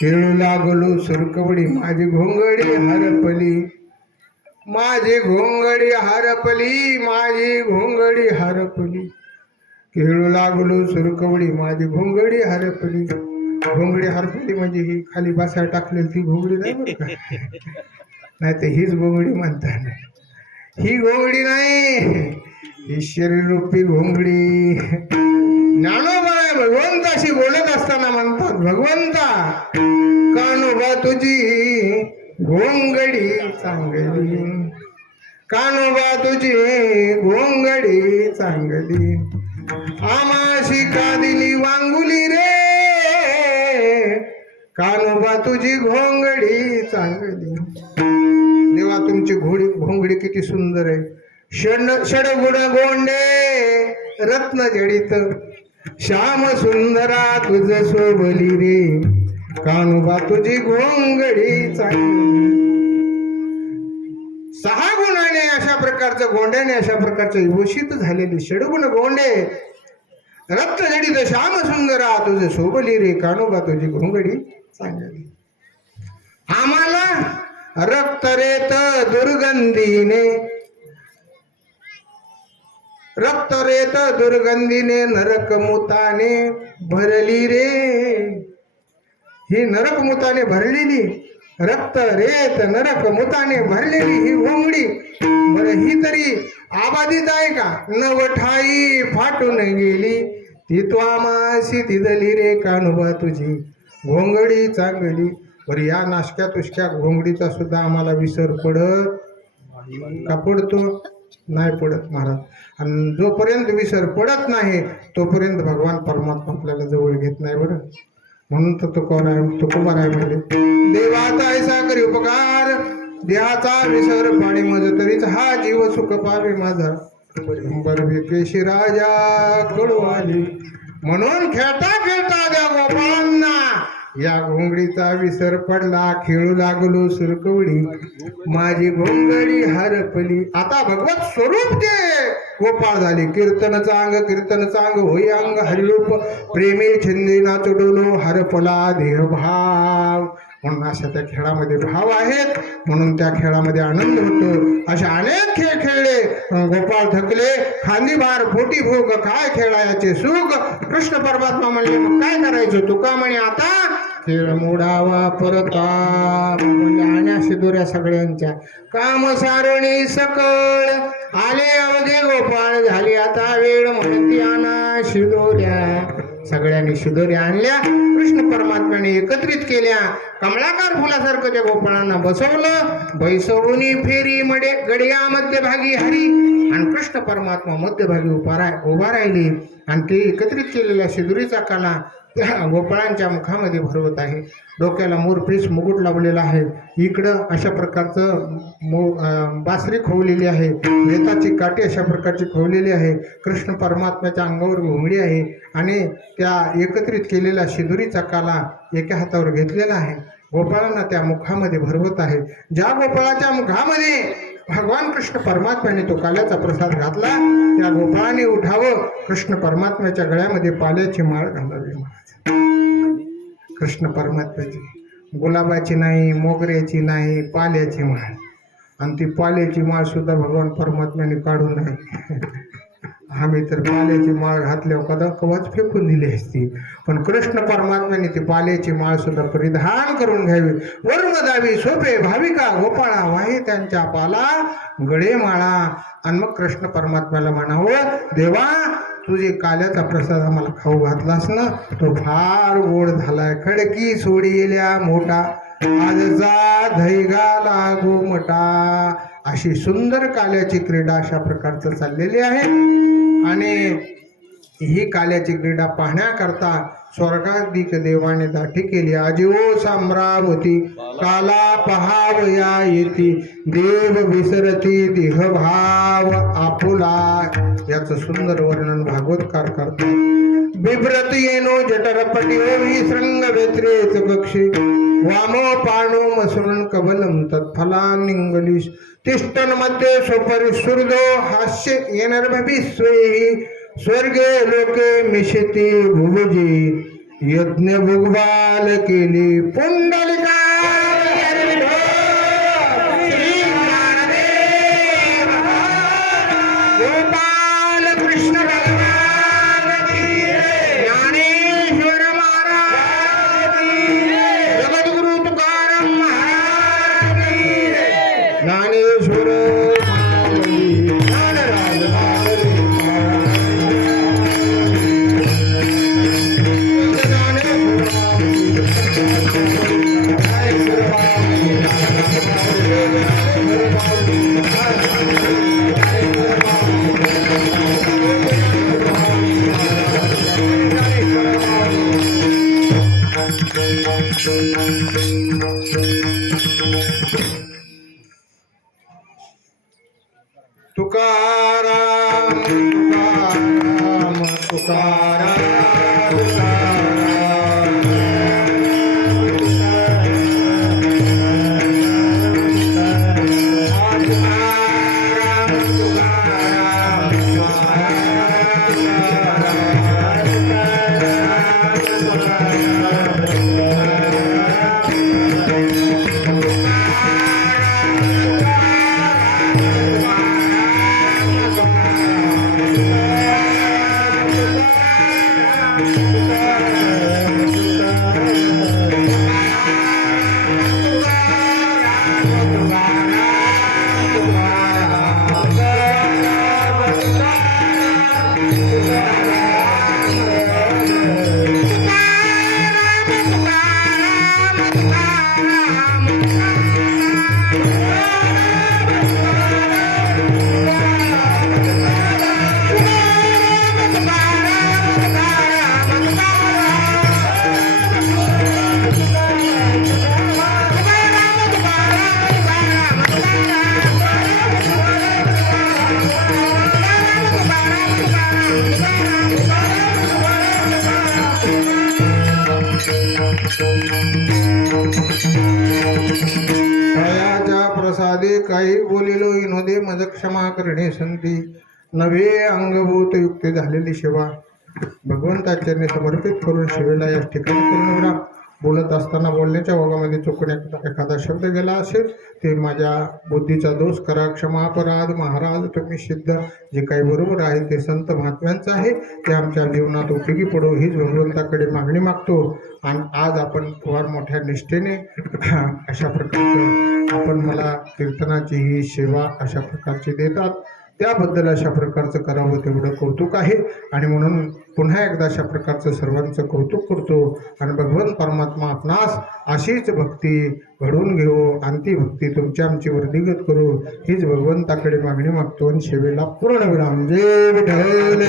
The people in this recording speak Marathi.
खेळू लागलो सुरकवडी माझी घोंगडी हरपली, माझी घोंगडी हरपली, माझी घोंगडी हरपली. खेळू लागलो सुरकवडी माझी घोंगडी हरपली. घोंगडी हरपली म्हणजे ही खाली बसायला टाकलेली ती घोंगडी नाही बरं का, नाही तर हीच घोंगडी म्हणतात. ही घोंगडी नाही, ही शरीररूपी घोंगडी. ज्ञानोबा भगवंताशी बोलत असताना म्हणतात, भगवंता कानोबा तुझी घोंगडी चांगली, कानोबा तुझी घोंगडी चांगली. आमाशी का दिली वांगुली रे, कानोबा तुझी घोंगडी चांगली. देवा तुमची घोंगडी किती सुंदर आहे. षडगुण गोंडे रत्न जडित, श्याम सुंदरा तुझ शोभली रे, कानोबा तुझी घोंगडी चांगली. 6 गुणाने अशा प्रकारचं गोंड्याने अशा प्रकारचं विभूषित झालेली षडगुण गोंडे रत्न जडित श्याम सुंदरा तुझ शोभली रे, कानोबा तुझी घोंगडी चांगली. आम्हाला रक्तरेत दुर्गंधीने, रक्तरेत दुर्गंधीने नरकमुताने भरली रे. ही नरकमुताने भरलेली, रक्त रेत नरकमुताने भरलेली ही घोंगडी बरं ही तरी आबाधित आहे का? नवठाई फाटून गेली ती त्वामाशी तिजली रे, कानोबा तुझी घोंगडी चांगली. बरं या नाशक्या तुशक्या घोंगडीचा सुद्धा आम्हाला विसर पडत का? पडतो? नाही पडत महाराज. आणि जोपर्यंत विसर पडत नाही तोपर्यंत भगवान परमात्मा आपल्याला जवळ घेत नाही. बरं म्हणून तर तुकोबाराय म्हणले, देवाचा ऐसा करी उपकार, देहाचा विसर पाणी मज तरीच हा जीव सुख पावे माझा. केशी राजा कडू आली, म्हणून खेळता खेळता द्या गोपाळांना या घोंगडीचा विसर पडला. खेळू लागलो सुरकवडी माझी घोंगडी हरपली. आता भगवत स्वरूप ते गोपाळ झाले. कीर्तन चांग होई अंग हरिरूप, प्रेमी छंदी नाचू डोलो हरपला देह भाव. म्हणून अशा त्या खेळामध्ये भाव आहेत, म्हणून त्या खेळामध्ये आनंद होतो. अशा अनेक खेळ खेळले, गोपाळ थकले, खांदी भार पोटी भोग काय खेळायचे सुख. कृष्ण परमात्मा म्हणले मग काय करायचं? तुका म्हणे आता खेळ मोडावा परता. आणि असे दोऱ्या सगळ्यांच्या काम सारणी सकळ आले अवघे गोपाळ झाली आता वेळ म्हणती आणा शिदोऱ्या. सगळ्यांनी शिदोऱ्या आणल्या, कृष्ण परमात्म्याने एकत्रित केल्या. कमळाकार फुलासारखं त्या गोपाळांना बसवलं. बैसवूनी फेरी मडे गडिया मध्यभागी हरी, आणि कृष्ण परमात्मा मध्यभागी उभा राहिली. आणि ते एकत्रित केलेल्या शिदोरीचा काना त्या गोपाळांच्या मुखामध्ये भरवत आहे. डोक्याला मोरपीस मुकुट लावलेला आहे. इकडं अशा प्रकारचं बासरी खोवलेली आहे. वेताची काठी अशा प्रकारची खोवलेली आहे. कृष्ण परमात्म्याच्या अंगावर घोंगडी आहे आणि त्या एकत्रित केलेल्या शिदुरीचा काला एका हातावर घेतलेला आहे. गोपाळांना त्या मुखामध्ये भरवत आहे. ज्या गोपाळाच्या मुखामध्ये भगवान कृष्ण परमात्म्याने तो काल्याचा प्रसाद घातला त्या गोपाळाने उठावं, कृष्ण परमात्म्याच्या गळ्यामध्ये पाल्याची माळ घालावी. कृष्ण परमात्म्याची गुलाबाची नाही, मोगऱ्याची नाही, पाल्याची माळ. आणि ती पाल्याची माळ सुद्धा भगवान परमात्म्याने काढून नाही. आम्ही तर पाल्याची माळ घातल्यावर कवाच फेकून दिली असती, पण कृष्ण परमात्म्याने ती पाल्याची माळ सुद्धा परिधान करून घ्यावी. वर्म दावी सोपे भाविका गोपाळा वाहे त्यांच्या पाला गळे माळा. आणि मग कृष्ण परमात्म्याला म्हणावं, देवा तुझे काल्याचा प्रसाद आम्हाला खाऊ घातलास ना, तो फार गोड झालाय. खडकी सोडी गेल्या मोठा आजचा धैगा लागू मटा. अशी सुंदर काल्याची क्रीडा अशा प्रकारचं चाललेली आहे. आणि ही काल्याची क्रीडा पाहण्याकरता स्वर्गाधिक देवाने दाठी केली. आजीव साम्रावती काला पहावया येती, देव विसरती देहभाव आपुला. याचं सुंदर वर्णन भागवतकार करतात. बिभ्रत येनो जठरपटी विसृंग व्यत्रेच कक्षी, वामो पाणो मसृण कबलम तत्फलानिंगलिश, तिष्ठन मध्ये स्वपरिसुर्दो हास्य येनर्भविस्वेहि, स्वर्गे लोके मिशति भुवजी, यज्ञ भुगवाल केली पुंडलिका गोपाल कृष्ण भगवान की ज्ञानेश्वर महाराज की जगद्गुरु तुकाराम महाराज की ज्ञानेश्वर ज्ञानराज तुकाराम तुकाराम तुकाराम दयाच्या प्रसादे काही बोलिलो विनोदे मज क्षमा करणे संती नवे अंगभूत युक्ती झालेली सेवा भगवंताच्या चरणी समर्पित करून सेवेला या ठिकाणी पूर्ण बोलत असताना बोलण्याच्या ओघामध्ये चुकून एखादा शब्द गेला असेल ते माझ्या बुद्धीचा दोष करा, क्षमा अपराध. महाराज तुम्ही सिद्ध जे काही बरोबर आहे ते संत महात्म्यांचं आहे ते आमच्या जीवनात उपयोगी पडो हीच भगवंताकडे मागणी मागतो. आणि आज आपण फार मोठ्या निष्ठेने अशा प्रकारचं आपण मला कीर्तनाची ही सेवा अशा प्रकारची देतात त्याबद्दल अशा प्रकारचं करावं तेवढं कौतुक आहे. आणि म्हणून पुन्हा एकदा अशा प्रकारचं सर्वांचं कौतुक करतो आणि भगवान परमात्मा आपणास अशीच भक्ती घडवून घेऊ आणि ती भक्ती तुमच्या आमची वर्धिगत करू हीच भगवंताकडे मागणी मागतो आणि सेवेला पूर्ण विराम. जय विठ्ठल